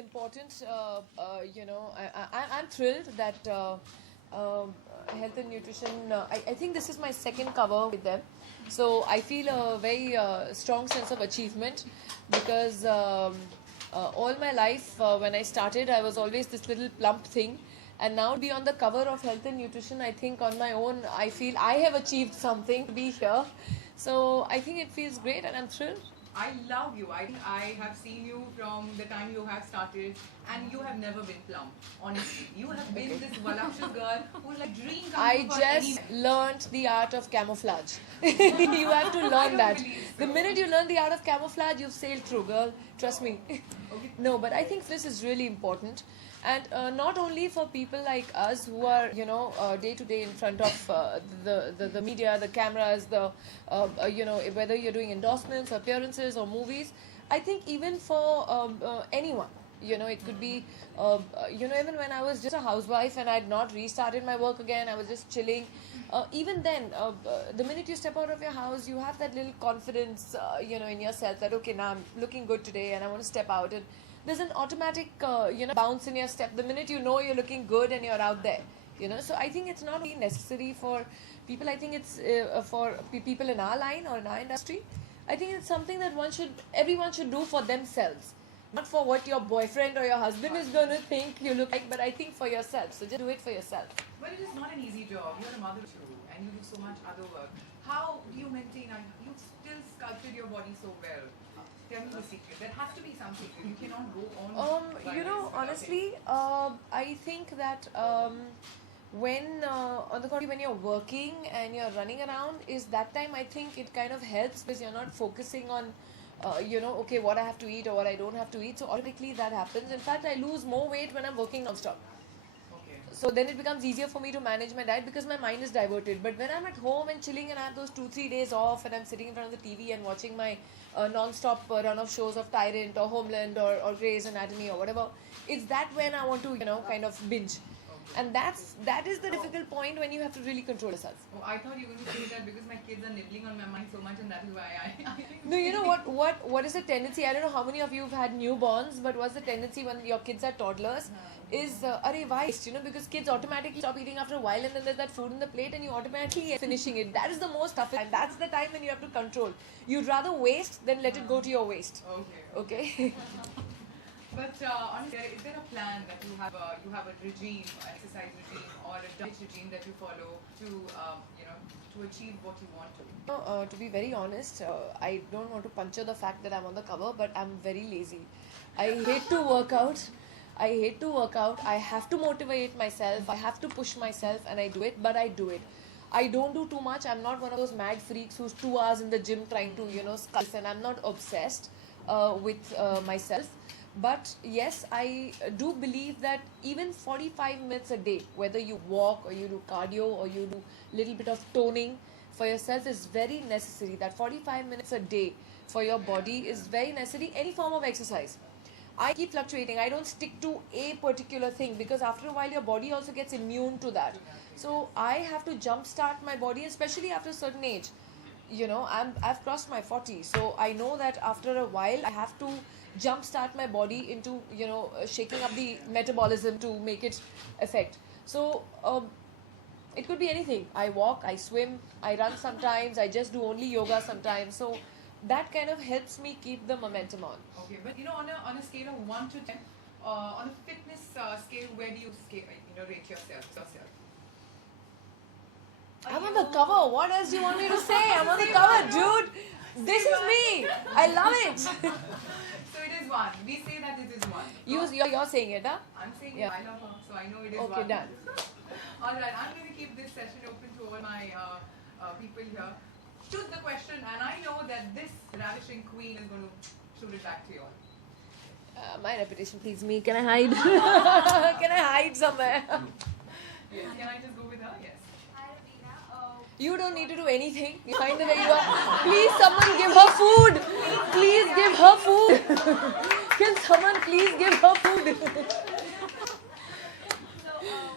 Important, I'm thrilled that Health and Nutrition, I think this is my second cover with them. So I feel a very strong sense of achievement because all my life when I started, I was always this little plump thing. And now to be on the cover of Health and Nutrition, I think on my own, I feel I have achieved something to be here. So I think it feels great and I'm thrilled. I love you. I have seen you from the time you have started, and you have never been plump. Honestly, you have been this voluptuous girl who like dream come I true for just any. learnt the art of camouflage. You have to learn that. believe The so. minute you learn the art of camouflage, you've sailed through, girl. Trust me. Okay. No, but I think this is really important. And not only for people like us who are, day to day in front of the media, the cameras, whether you're doing endorsements, appearances, or movies. I think even for anyone. It could be, even when I was just a housewife and I'd not restarted my work again, I was just chilling. Even then, the minute you step out of your house, you have that little confidence, in yourself that, okay, now I'm looking good today and I want to step out. And there's an automatic, bounce in your step the minute you know you're looking good and you're out there. So I think it's not really necessary for people. I think it's for people in our line or in our industry. I think it's something that everyone should do for themselves. Not for what your boyfriend or your husband is going to think you look like, but I think for yourself. So just do it for yourself. Well, it is not an easy job. You're a mother too, and you do so much other work. How do you maintain? You've still sculpted your body so well. Tell me the secret. There has to be some secret. You cannot go on. like this without Honestly, I think that when on the contrary, when you're working and you're running around, is that time I think it kind of helps because you're not focusing on okay, what I have to eat or what I don't have to eat. So automatically that happens. In fact, I lose more weight when I'm working non-stop. Okay. So then it becomes easier for me to manage my diet because my mind is diverted. But when I'm at home and chilling and I have those 2-3 days off and I'm sitting in front of the TV and watching my non-stop run of shows of Tyrant or Homeland or Grey's Anatomy or whatever, it's that when I want to, kind of binge. And that is the difficult point when you have to really control yourself. Oh, I thought you were going to say that because my kids are nibbling on my mind so much, and that is why I No, you know what is the tendency? I don't know how many of you have had newborns, but what's the tendency when your kids are toddlers? Is arey why? Because kids automatically stop eating after a while, and then there's that food in the plate, and you automatically finishing it. That is the most toughest, and that's the time when you have to control. You'd rather waste than let it go to your waste. Okay. Okay. But honestly, is there a plan that you have a regime, exercise regime, or a diet regime that you follow to to achieve what you want to? To be very honest, I don't want to puncture the fact that I'm on the cover, but I'm very lazy. I hate to work out. I have to motivate myself. I have to push myself, and I do it. But I do it. I don't do too much. I'm not one of those mad freaks who's 2 hours in the gym trying to sculpt, and I'm not obsessed with myself. But yes, I do believe that even 45 minutes a day, whether you walk or you do cardio or you do little bit of toning for yourself, is very necessary. That 45 minutes a day for your body is very necessary. Any form of exercise. I keep fluctuating. I don't stick to a particular thing because after a while your body also gets immune to that. So I have to jumpstart my body, especially after a certain age. I've crossed my 40, so I know that after a while I have to jumpstart my body into shaking up the metabolism to make it effect. So it could be anything. I walk, I swim, I run sometimes, I just do only yoga sometimes. So that kind of helps me keep the momentum on. Okay, but on a scale of 1 to 10, on a fitness scale, where do you rate yourself? I'm on the cover. What else do you want me to say? I'm on the cover, dude. This is me. I love it. So it is 1. We say that it is 1. You're saying it, huh? I'm saying Yeah. I love her, so I know it is 1. Okay, done. Alright, I'm going to keep this session open to all my people here. Shoot the question, and I know that this ravishing queen is going to shoot it back to you all. My reputation please me. Can I hide? Can I hide somewhere? Yes, can I just go with her? Yes. Hi Ravina. You don't need to do anything. You find her where you are. Please, someone give her food. Please give her food. Can someone please give her food? So,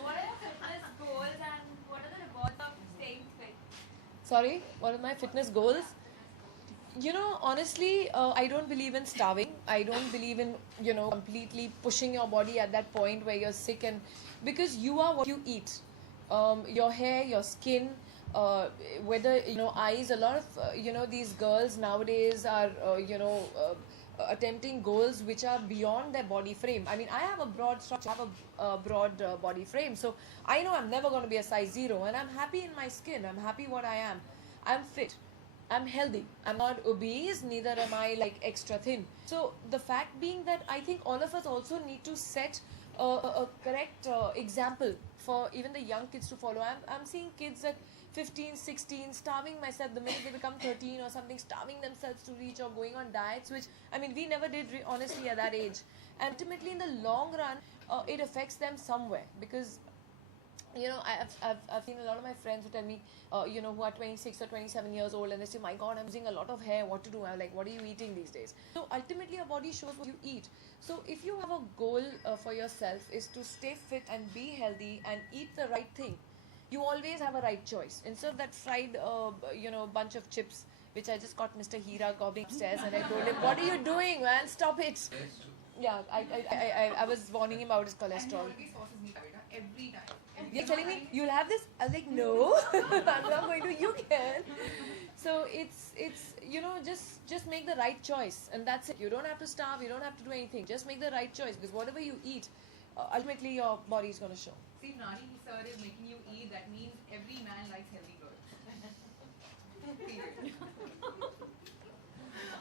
what are your fitness goals and what are the rewards of staying fit? Sorry, what are my fitness goals? Honestly, I don't believe in starving. I don't believe in, completely pushing your body at that point where you're sick, and because you are what you eat. Your hair, your skin, whether, eyes, a lot of, these girls nowadays are, attempting goals which are beyond their body frame. I mean, I have a broad structure, I have a broad body frame. So I know I'm never going to be a size zero, and I'm happy in my skin. I'm happy what I am. I'm fit. I'm healthy. I'm not obese, neither am I like extra thin. So the fact being that I think all of us also need to set a correct example for even the young kids to follow. I'm seeing kids at 15, 16 starving myself the minute they become 13 or something, starving themselves to reach or going on diets, which I mean we never did honestly at that age. And ultimately in the long run, it affects them somewhere because I've seen a lot of my friends who tell me, who are 26 or 27 years old, and they say, "My God, I'm losing a lot of hair. What to do?" I'm like, "What are you eating these days?" So ultimately, your body shows what you eat. So if you have a goal for yourself is to stay fit and be healthy and eat the right thing, you always have a right choice. Instead of that fried, bunch of chips, which I just caught Mr. Hira gobbling upstairs, and I told him, "What are you doing, man? Stop it!" Yeah, I was warning him about his And he cholesterol. always forces me to have it, huh? Every time. You're telling me you'll have this? I was like, no, I'm not going to. You can. So it's just make the right choice, and that's it. You don't have to starve. You don't have to do anything. Just make the right choice because whatever you eat, ultimately your body is going to show. See, if Nani sir is making you eat, that means every man likes healthy girls. Period.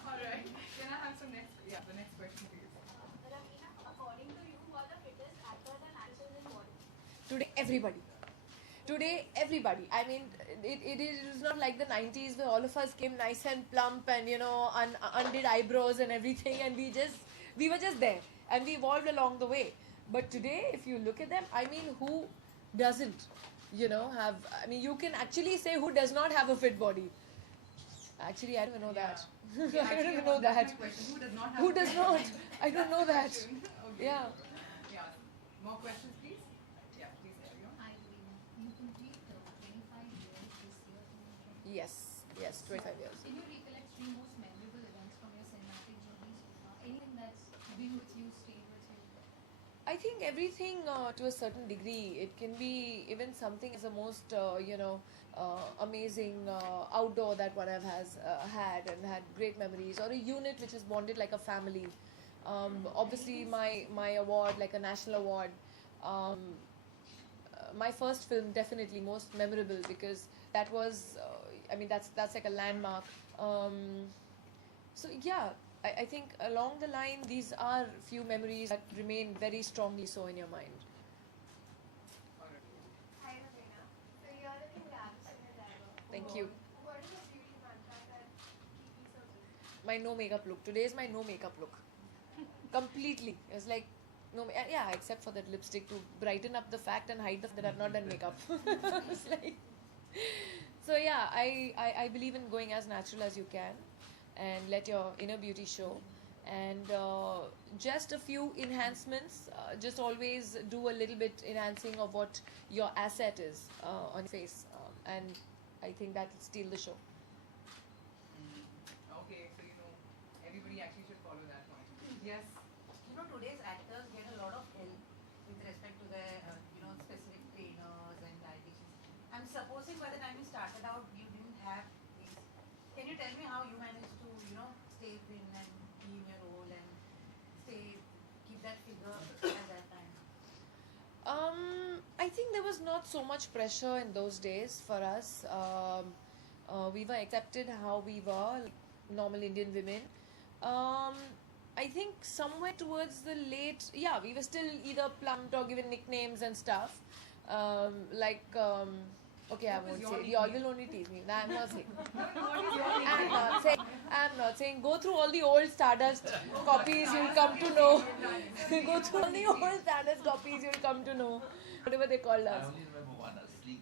Alright. Can I have the next question please? Ravina, according to you, who are the fittest actors and actresses in Bollywood? Today everybody, I mean, it is not like the 90s where all of us came nice and plump and undid eyebrows and everything, and we were just there and we evolved along the way. But today if you look at them, I mean, who doesn't have, I mean, you can actually say who does not have a fit body. Actually, I don't even know that. Yeah, I don't actually, even know that's that. my question. Who does not have Who a does fit not? body? I don't know that. Question. Okay. Yeah. Yeah. More questions, please? Yeah, please carry on. Hi, Ravina. You complete 25 years this year. Yes, 25 years. Can you recollect three most memorable events from your cinematic journey so far? Anything that's been with you, stayed with you? I think everything to a certain degree. It can be even something as the most, amazing outdoor that one have has had and had great memories, or a unit which is bonded like a family. Obviously, my award, like a national award. Um, my first film definitely most memorable because that was, I mean, that's like a landmark. So yeah, I think along the line these are few memories that remain very strongly so in your mind. Alright. Hi, Ravina. So you're looking lavish in your diver. Thank you. What is the beauty mantra that keeps you so good? My no makeup look. Today is my no makeup look. Completely. It's like no, yeah, except for that lipstick to brighten up the fact and hide the fact that I've not done makeup. It's like, so yeah, I believe in going as natural as you can and let your inner beauty show. And just a few enhancements. Just always do a little bit enhancing of what your asset is on face, and I think that will steal the show. Okay, so everybody actually should follow that point. Yes. Today's actors get a lot of help with respect to their, specific trainers and dietitians. I'm supposing by the time you started out, you didn't have these. Can you tell me how you managed to, stay thin and be in your role and keep that figure at that time? I think there was not so much pressure in those days for us. We were accepted how we were, like normal Indian women. Um, I think somewhere towards the late, yeah, we were still either plumped or given nicknames and stuff. Okay, I What was won't your say. You all nickname? will only tease me. Nah, I'm not saying. What is your I'm nickname? not saying. I'm not saying. Go through all the old Stardust copies, you'll come to know. Go through all the old Stardust copies, you'll come to know. Whatever they called I us. only remember one, Asli.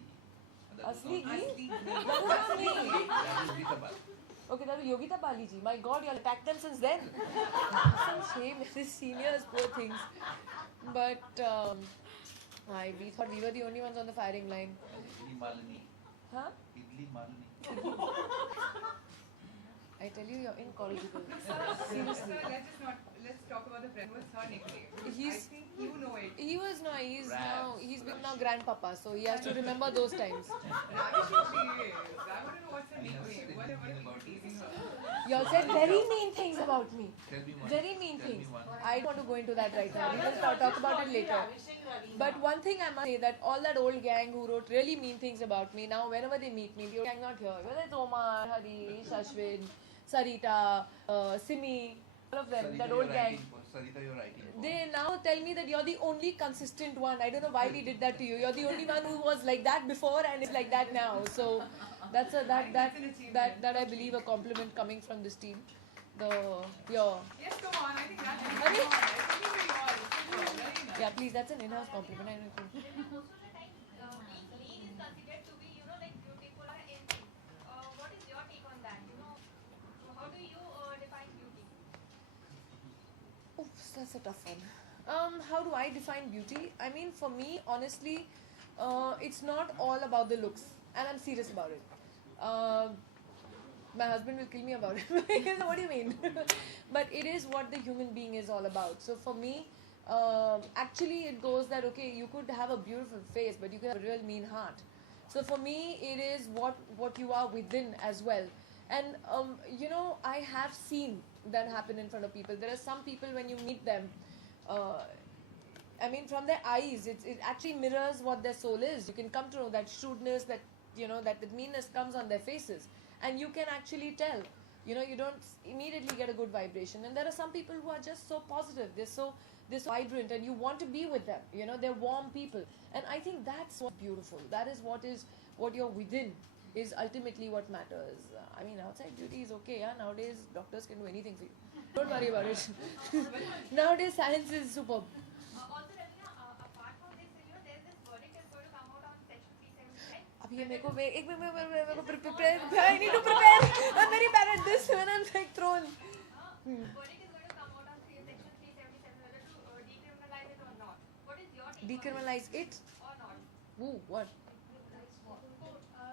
Asli ghee? Asli ghee. That was not me. That was Rita Bal. Okay, that was Yogita Baliji. My God, you all attacked them since then. Some shame, these seniors, poor things. But we thought we were the only ones on the firing line. Idli Malini. Huh? Idli Malini. I tell you, you're incorrigible. Sir, Seriously. let's talk about the friend. What's her nickname? I He's- think you know it. He was no, he's Raps. now he's been now grandpapa, so he has to remember those times. Ravish she is. I want to know what's her We have nickname. said What anything are about you teasing her? You all said very mean things about me. Tell me one. Very mean Tell me things. one. I don't want to go into that right now. We will talk about it later. But one thing I must say that all that old gang who wrote really mean things about me, now whenever they meet me, the old gang not here. Whether it's Omar, Harish, Ashwin, Sarita, Simi, all of them, Sarita, that you're old gang. writing for- Sarita, you're writing for. They now tell me that you're the only consistent one. I don't know why we did that to you. You're the only one who was like that before and is like that now. So that's a that I believe a compliment coming from this team. Your Yes, come on. I think that's Hurry. Very nice. yeah, please, that's an in-house compliment. I don't think. Most of the time, being lean is considered to be, like beautiful or anything. What is your take on that? How do you define beauty? Oops, that's a tough one. How do I define beauty? I mean, for me, honestly, it's not all about the looks, and I'm serious about it. My husband will kill me about it. What do you mean? But it is what the human being is all about. So for me, actually, it goes that okay, you could have a beautiful face, but you could have a real mean heart. So for me, it is what you are within as well. And I have seen that happen in front of people. There are some people when you meet them, I mean, from their eyes, it actually mirrors what their soul is. You can come to know that shrewdness, that that meanness comes on their faces, and you can actually tell. You don't immediately get a good vibration. And there are some people who are just so positive. They're so vibrant, and you want to be with them. They're warm people, and I think that's what's beautiful. That is what you're within is ultimately what matters. I mean, outside beauty is okay. Yeah, nowadays doctors can do anything for you. Don't worry about it. Nowadays science is superb. Also, Ravina, apart from this, there's this verdict is going to come out on Section 379. अभी ये मेरे को prepare. I need to prepare. I'm very bad at this when I'm like thrown. Verdict is going to come out on Section 377 whether to decriminalize it or not. What is your take Decriminalize it. on it or not? Ooh, what?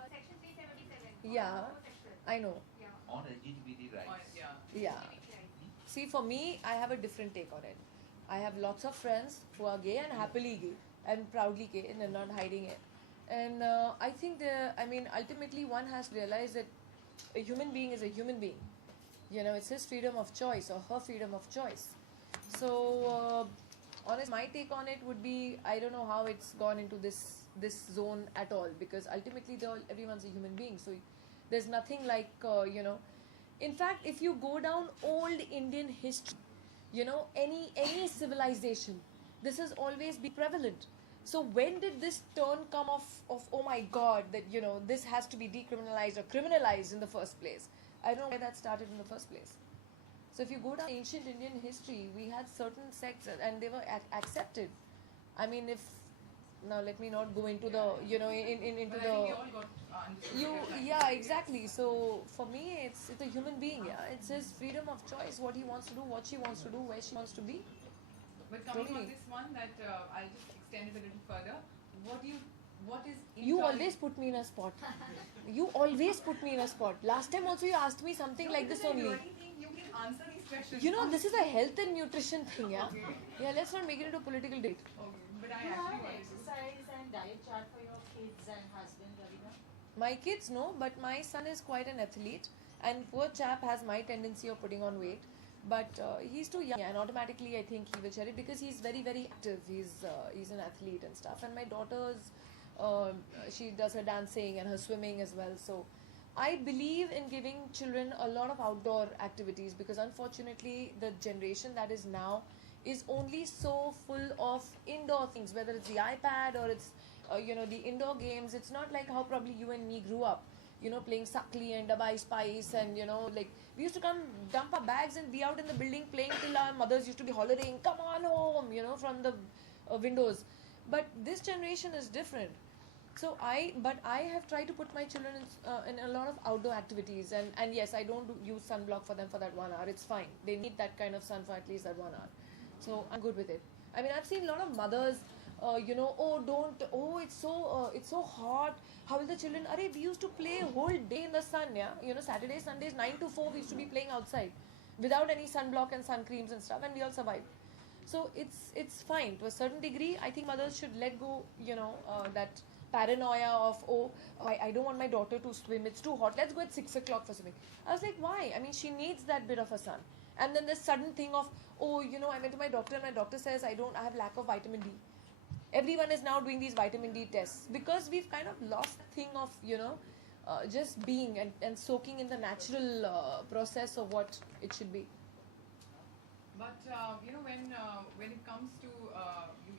Section 377. Yeah. Homosexual. I know. Yeah. On LGBT rights. Yeah. Yeah. LGBT rights. See, for me, I have a different take on it. I have lots of friends who are gay and happily gay and proudly gay and are not hiding it. And I think ultimately one has to realize that a human being is a human being. It's his freedom of choice or her freedom of choice. So, honestly, my take on it would be, I don't know how it's gone into this zone at all, because ultimately everyone's a human being. So there's nothing like, in fact, if you go down old Indian history, any civilization, this has always been prevalent. So when did this turn come of oh my God, that this has to be decriminalized or criminalized in the first place? I don't know where that started in the first place. So if you go down ancient Indian history, we had certain sects and they were accepted. I mean, now let me not go into the into But I think we the all got understood. yeah, exactly. So for me, it's a human being. Yeah, it's his freedom of choice, what he wants to do, what she wants to do, where she wants to be. But coming Totally. on this one, that I'll just extend it a little further. What is You intolerance? always put me in a spot. You always put me in a spot. Last time also you asked me something like this I only. really think you can answer these questions. This is a health and nutrition thing, yeah. Okay. Yeah, let's not make it into a political debate. Okay, but I Do you have actually an want to. exercise and diet chart for your kids and husband, Ravina? My kids no, but my son is quite an athlete, and poor chap has my tendency of putting on weight. But he's too young, and automatically I think he will share it because he's very, very active. He's an athlete and stuff. And my daughter's she does her dancing and her swimming as well. So I believe in giving children a lot of outdoor activities, because unfortunately the generation that is now is only so full of indoor things, whether it's the iPad or it's the indoor games. It's not like how probably you and me grew up, playing Sakli and Dabai Spice, and like we used to come dump our bags and be out in the building playing till our mothers used to be hollering, "Come on home," from the windows. But this generation is different. So I have tried to put my children in a lot of outdoor activities, and yes, I don't use sunblock for them for that 1 hour. It's fine. They need that kind of sun for at least that 1 hour. So I'm good with it. I mean, I've seen a lot of mothers oh don't, oh it's so hot. How will the children? Arey, we used to play whole day in the sun, yeah. Saturdays, Sundays, 9 to 4, we used to be playing outside, without any sunblock and sun creams and stuff, and we all survived. So it's fine to a certain degree. I think mothers should let go, that paranoia of, oh, I don't want my daughter to swim. It's too hot. Let's go at 6 o'clock for swimming. I was like, why? I mean, she needs that bit of a sun. And then this sudden thing of, oh, I went to my doctor and my doctor says I have lack of vitamin D. Everyone is now doing these vitamin D tests because we've kind of lost the thing of, just being and soaking in the natural process of what it should be. But when it comes to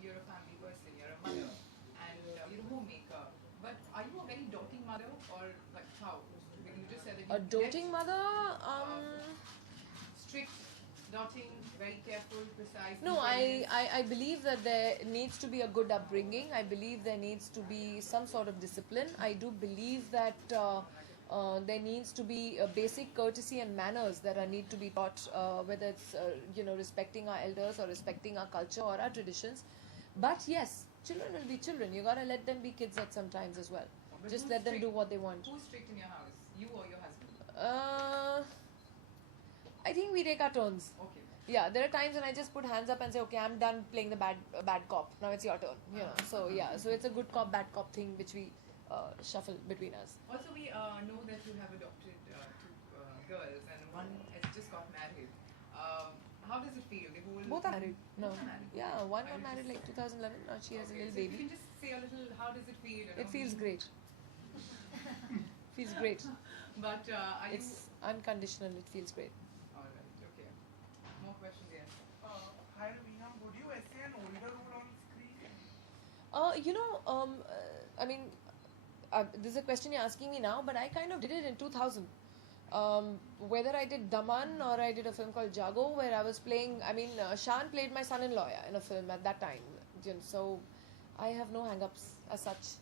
you're a family person, you're a mother, and you're a homemaker. But are you a very doting mother, or like how? When you just said that A doting mother? Strict, doting, very careful, precise. No, independent. I believe that there needs to be a good upbringing. I believe there needs to be some sort of discipline. I do believe that there needs to be a basic courtesy and manners that need to be taught, whether it's respecting our elders or respecting our culture or our traditions. But yes, children will be children. You gotta let them be kids at some times as well. But Just who's let them do strict? what they want. Who's strict in your house? You or your husband? I think we take our turns. Okay. Yeah, there are times when I just put hands up and say, okay, I'm done playing the bad cop. Now it's your turn. So yeah, so it's a good cop, bad cop thing which we shuffle between us. Also, we know that you have adopted two girls, and one has just got married. How does it feel? The whole Both are married. No. Both are married. Yeah, one got Married married to- like 2011. Now she has a Okay, little so if you baby. can just say a little, how does it feel? It feels great. Feels great. But are you? It's unconditional. It feels great. All right. Okay. More questions, yes. Hi Ravina, would you essay an older role on screen? I mean, this is a question you're asking me now, but I kind of did it in 2000. Whether I did Daman or I did a film called Jago, where I was playing, Shan played my son-in-law in a film at that time. So I have no hang-ups as such.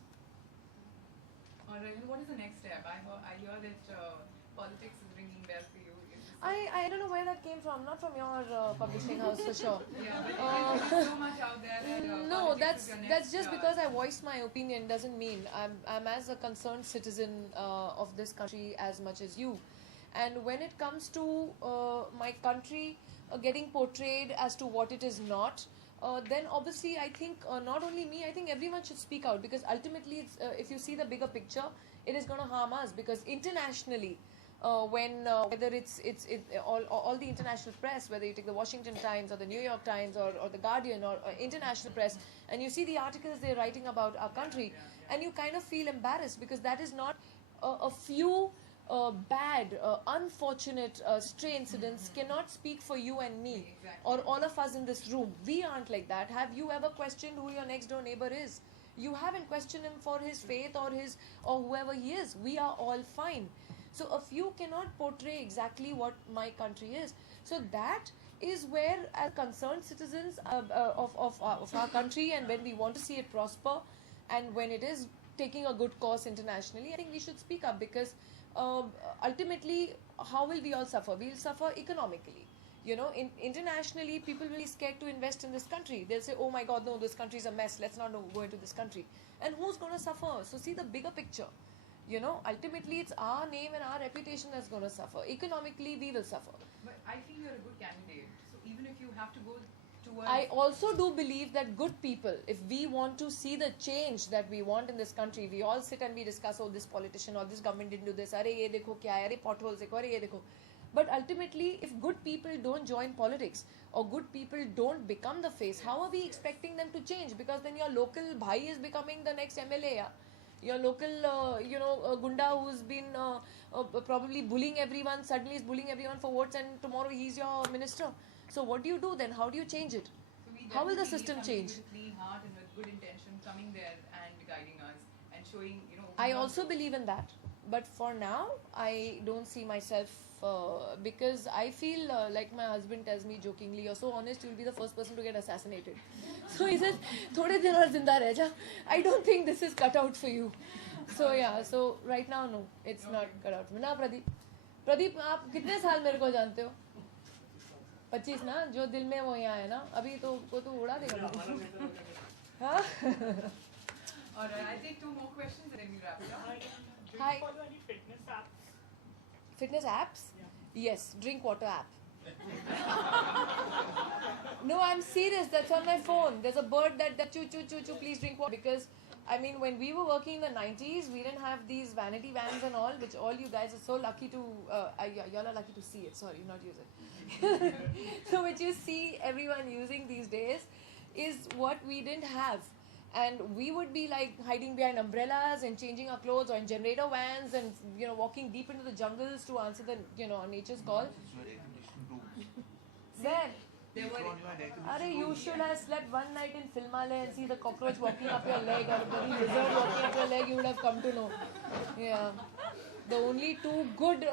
All right. And what is the next step? I hear that politics is ringing bell for you. Is this- I don't know where that came from. Not from your publishing house for sure. Yeah, but there's so much out there. That, No, politics is your that's next, just because I voiced my opinion doesn't mean I'm as a concerned citizen of this country as much as you. And when it comes to my country getting portrayed as to what it is not, then obviously I think not only me, I think everyone should speak out, because ultimately it's, if you see the bigger picture, it is going to harm us, because internationally whether it's all the international press, whether you take the Washington Times or the New York Times or the Guardian or international press, and you see the articles they're writing about our country, and you kind of feel embarrassed, because that is not a few bad, unfortunate stray incidents cannot speak for you and me or all of us in this room. We aren't like that. Have you ever questioned who your next door neighbor is? You haven't questioned him for his faith or whoever he is. We are all fine. So a few cannot portray exactly what my country is. So that is where, as concerned citizens of our country, and when we want to see it prosper, and when it is taking a good course internationally, I think we should speak up, because ultimately, how will we all suffer? We'll suffer economically. Internationally, people will be scared to invest in this country. They'll say, oh my God, no, this country is a mess. Let's not go into this country. And who's going to suffer? So see the bigger picture. Ultimately, it's our name and our reputation that's going to suffer. Economically, we will suffer. But I feel you're a good candidate. So even if you have to go towards... I also do believe that good people, if we want to see the change that we want in this country, we all sit and we discuss, oh, this politician or this government didn't do this, arey ye dekho kya hai, arey potholes dekho, arey ye dekho. But ultimately, if good people don't join politics or good people don't become the face, how are we expecting them to change? Because then your local bhai is becoming the next MLA, yeah? Your local, gunda who's been probably bullying everyone, suddenly is bullying everyone for votes, and tomorrow he's your minister. So what do you do then? How do you change it? So we How will the definitely system need somebody change? with a clean heart and with good intention coming there and guiding us and showing, I open also doors. believe in that. But for now, I don't see myself, because I feel like my husband tells me jokingly, you're so honest, you'll be the first person to get assassinated. So he says, thode din aur zinda reh ja. I don't think this is cut out for you. So yeah, so right now, no, it's not cut out for me. Na, Pradeep? Pradeep, आप कितने साल मेरे को जानते हो? 25 ना, जो दिल में वो यहाँ है ना, अभी तो वो तो उड़ा देगा मुझे। Huh? Alright, I'll take 2 more questions and then we wrap it up. Do you Hi. follow any fitness apps? Fitness apps? Yeah. Yes, drink water app. No, I'm serious. That's on my phone. There's a bird that choo choo choo choo. Please drink water. Because I mean, when we were working in the 90s, we didn't have these vanity vans and all, which all you guys are so lucky to. Y'all are lucky to see it. Sorry, not use it. So which you see everyone using these days is what we didn't have. And we would be like hiding behind umbrellas and changing our clothes, or in generator vans, and walking deep into the jungles to answer the nature's call. It's your air conditioned room. Then, There Which were one you had air conditioned Arey, you room? should have slept one night in Filmale and see the cockroach walking up your leg, or a bloody lizard walking up your leg. You would have come to know. Yeah. The only 2 good,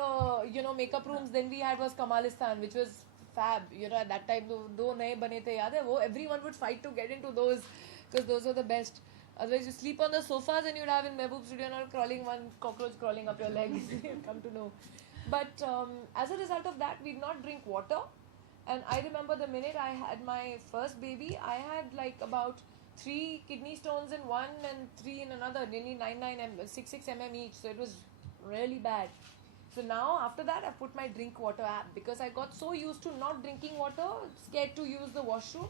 makeup rooms then we had was Kamalistan, which was fab. At that time, do naye bane the yaad hai? Everyone would fight to get into those, because those were the best. Otherwise, you sleep on the sofas and you'd have in Mehboob Studio not crawling, one cockroach crawling up your legs. Come to know. But as a result of that, we'd not drink water. And I remember the minute I had my first baby, I had like about 3 kidney stones in one and 3 in another, nearly 6 mm each. So it was really bad. So now after that, I put my drink water app, because I got so used to not drinking water, scared to use the washroom,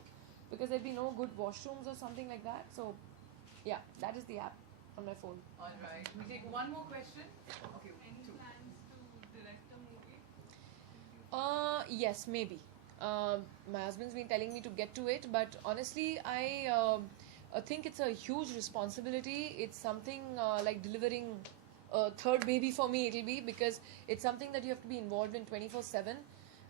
because there'd be no good washrooms or something like that. So yeah, that is the app on my phone. Alright, we take 1 more question. Okay, Any 2. plans to direct a movie? Yes, maybe. My husband's been telling me to get to it, but honestly, I think it's a huge responsibility. It's something like delivering a third baby for me, it'll be, because it's something that you have to be involved in 24/7.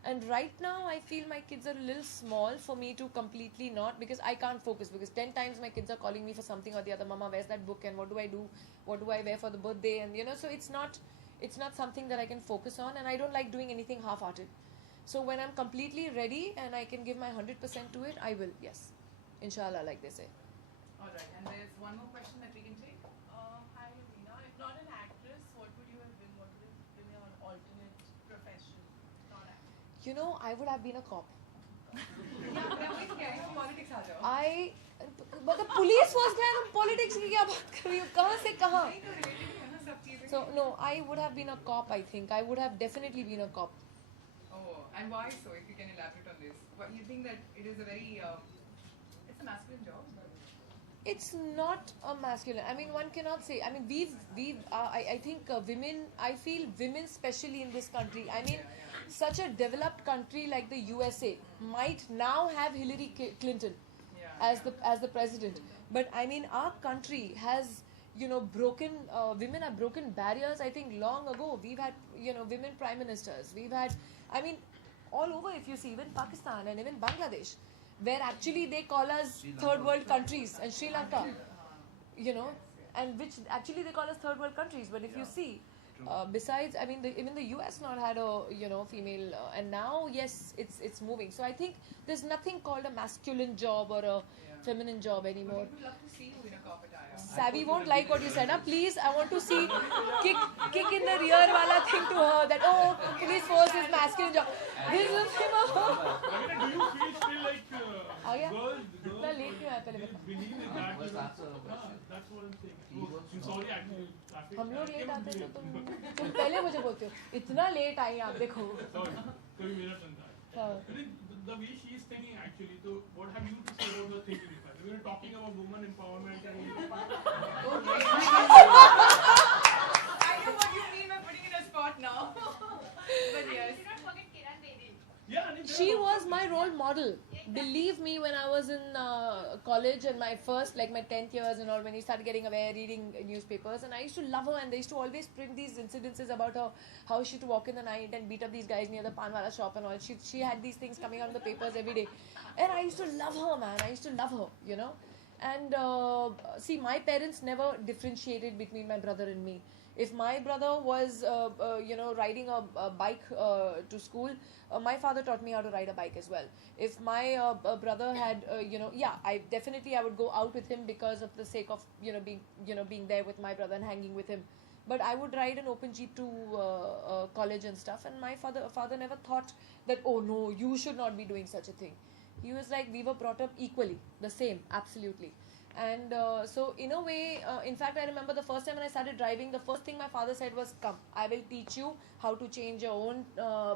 And right now, I feel my kids are a little small for me to completely not, because I can't focus, because 10 times my kids are calling me for something or the other. Mama, where's that book, and what do I do? What do I wear for the birthday? And so it's not something that I can focus on, and I don't like doing anything half-hearted. So when I'm completely ready and I can give my 100% to it, I will, yes. Inshallah, like they say. Alright, and there's 1 more question that we can take. Hi, Ravina. If not an actress, what would you have been? What would have been your alternate profession? Not acting. I would have been a cop. Yeah, मैं वही तो कह रही हूँ, politics आ जाओ. But the police was there, तुम politics की क्या बात कर रही हो? कहाँ से कहाँ? नहीं तो related ही है ना सब चीजें. So no, I would have been a cop. I think I would have definitely been a cop. Oh, and why so? If you can elaborate on this. What you think that it is a very, it's a masculine job? It's not a masculine. I mean, one cannot say. I mean, I think women. I feel women, especially in this country. I mean, such a developed country like the USA might now have Hillary Clinton Yeah. as the president. But I mean, our country has broken. Women have broken barriers. I think long ago we've had women prime ministers. We've had. I mean, all over. If you see, even Pakistan and even Bangladesh, where actually they call us third world countries, and Sri Lanka, and which actually they call us third world countries. But if you see, besides, I mean, even the US not had a female, and now yes, it's moving. So I think there's nothing called a masculine job or a feminine job anymore. We would love to see you in a cop attire. Savvy won't like what you said. Please, I want to see kick in the rear wala thing to her that police force is masculine job. This is Ravina, do you feel still like आ गया? girls इतना late क्यों आया पहले बता? believe in that? First answer the question. That's what I'm saying. I'm sorry, actually. traffic- हम लोग late आते हैं तो Sorry, तुम पहले मुझे बोलते हो इतना लेट आई आप देखो. कभी मेरा चलता है. हाँ. I think the way she is thinking actually, so what have you to say about her thinking? We were talking about woman empowerment and I know what you mean by putting in a spot now. But yes. Do not forget Kiran Bedi. yeah, I mean, there She are was my role model. Believe me, when I was in college and my first, like my 10th years and all, when you started getting aware, reading newspapers, and I used to love her, and they used to always print these incidences about her, how she used to walk in the night and beat up these guys near the Panwala shop and all. She had these things coming out in the papers every day. And I used to love her, man. I used to love her, And see, my parents never differentiated between my brother and me. If my brother was, riding a bike to school, my father taught me how to ride a bike as well. If my brother had, I would go out with him because of the sake of, being there with my brother and hanging with him. But I would ride an open jeep to college and stuff. And my father never thought that, oh no, you should not be doing such a thing. He was like, we were brought up equally, the same, absolutely. And so in a way, in fact, I remember the first time when I started driving, the first thing my father said was, come, I will teach you how to change your own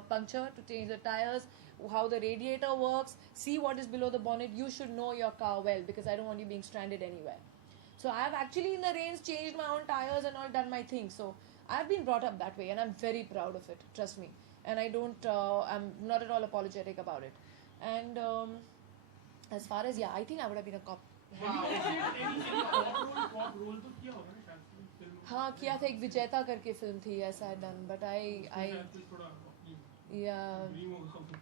puncture, to change the tires, how the radiator works, see what is below the bonnet. You should know your car well, because I don't want you being stranded anywhere. So I have actually in the range changed my own tires and all, done my thing. So I've been brought up that way, and I'm very proud of it, trust me. And I'm not at all apologetic about it. And as far as, yeah, I think I would have been a cop. Have you played any pop role तो किया होगा ना शायद film में? हाँ किया था, एक विजेता करके फिल्म थी, yes I had done, but I शायद फिर थोड़ा yeah dream होगा.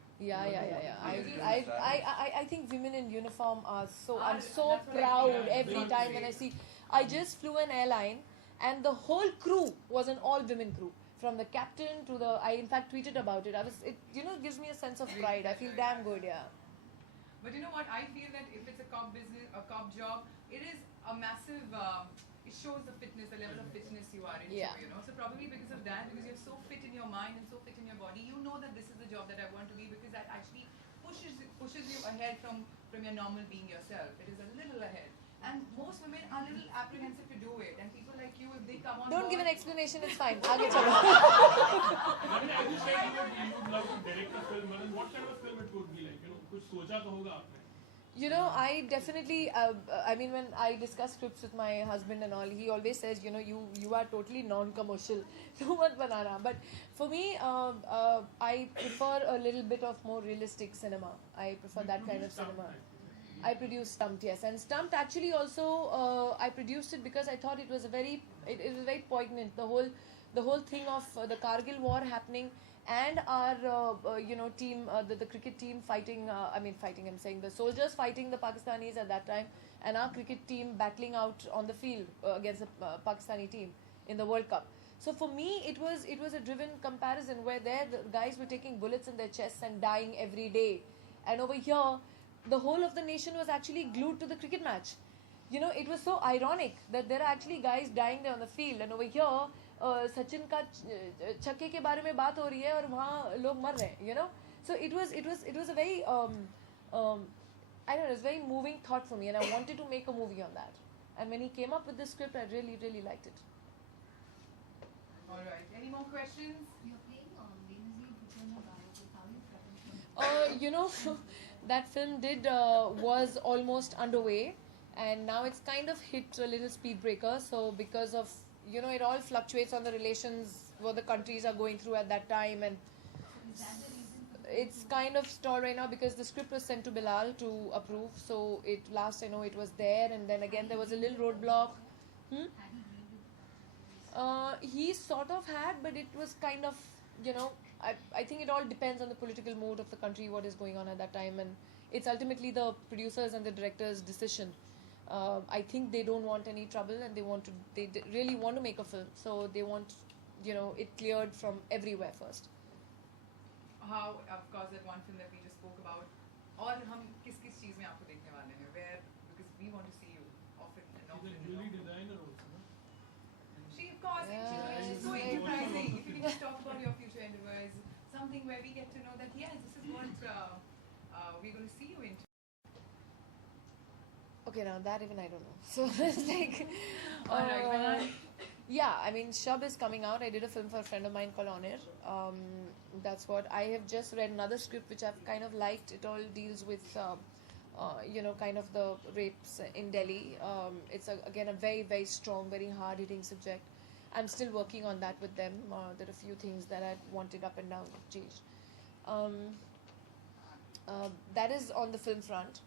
I think women in uniform are so, I'm That's so what I proud feel. every time when I see. I just flew an airline and the whole crew was an all women crew, from the captain to the, I in fact tweeted about it. It gives me a sense of pride. I feel damn good, yeah. But you know what? I feel that if it's a cop business, a cop job, it is a massive. It shows the fitness, the level of fitness you are into. Yeah. You know, so probably because of that, because you're so fit in your mind and so fit in your body, you know that this is the job that I want to be, because that actually pushes you ahead from your normal being yourself. It is a little ahead. And most women are a little apprehensive to do it. And people like you, if they come on Don't give an board, explanation, it's fine. Aage chalo. As you said, you would love to direct a film. But then what kind of a film it would be like? कुछ सोचा तो होगा आपने? You know, I definitely, I mean, when I discuss scripts with my husband and all, he always says, you are totally non-commercial. No mat banana. But for me, I prefer a little bit of more realistic cinema. I prefer that kind of cinema. I produced Stumped, yes. And Stumped actually also, I produced it because I thought it was it was very poignant. The whole thing of the Kargil war happening, and our team, the cricket team fighting, I'm saying the soldiers fighting the Pakistanis at that time, and our cricket team battling out on the field against the Pakistani team in the World Cup. So for me, it was a driven comparison where there the guys were taking bullets in their chests and dying every day, and over here the whole of the nation was actually glued to the cricket match. It was so ironic that there are actually guys dying there on the field, and over here Sachin का छक्के के बारे में बात हो रही है और वहाँ लोग मर रहे हैं, so it was a very I don't know, it's a very moving thought for me, and I wanted to make a movie on that. And when he came up with this script, I really, really liked it. all right. Any more questions? You're playing Benazir Bhutto biopic. How are you prepping for That film was almost underway, and now it's kind of hit a little speed breaker. So because of it all fluctuates on the relations what the countries are going through at that time, and Is that the reason? it's kind of stalled right now because the script was sent to Bilal to approve. So last I know it was there, and then again there was a little roadblock. Had he agreed with the He sort of had, but it was kind of, I think it all depends on the political mood of the country, what is going on at that time, and it's ultimately the producers and the director's decision. I think they don't want any trouble, and they really want to make a film, so they want, it cleared from everywhere first. How, of course, that one film that we just spoke about, और हम किस चीज़ में आपको देखने वाले हैं? Where, because we want to see you often and often. She's a and jewelry often. designer also, no? She, of course, she's so Yeah. enterprising. If you can just talk about your future endeavors, something where we get to know that, yes, this is what we're going to see you into. Okay, now that even I don't know. So it's like, Alright, well, yeah, I mean, Shab is coming out. I did a film for a friend of mine called Onir. That's what I have just read another script which I've kind of liked. It all deals with, kind of the rapes in Delhi. It's again a very, very strong, very hard-hitting subject. I'm still working on that with them. There are a few things that I wanted up and down changed. That is on the film front.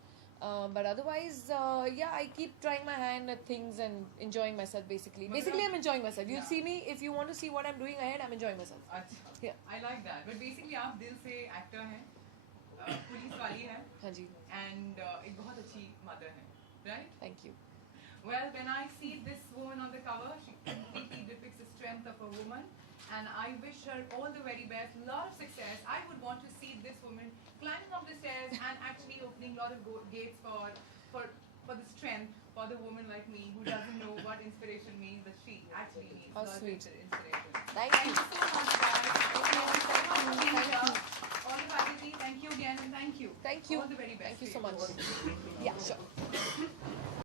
But otherwise, I keep trying my hand at things and enjoying myself basically. Basically, I'm enjoying myself. You'll see me, if you want to see what I'm doing ahead, I'm enjoying myself. अच्छा, Yeah. I like that. But basically, आप दिल से actor हैं, police वाली हैं, हाँ जी, and एक बहुत अच्छी mother हैं, right? thank you. Well, when I see this woman on the cover, she completely depicts the strength of a woman, and I wish her all the very best, lot of success. I would want to see this woman climbing up the stairs and actually opening a lot of gates for the strength for the woman like me who doesn't know what inspiration means, but she actually needs How lots of sweet. inspiration. Thank Thank you. you so much, guys. Thank you. Thank you. All the Bharati, thank you again, and thank you. Thank you. All the very best. Thank you to so much. Yeah, sure.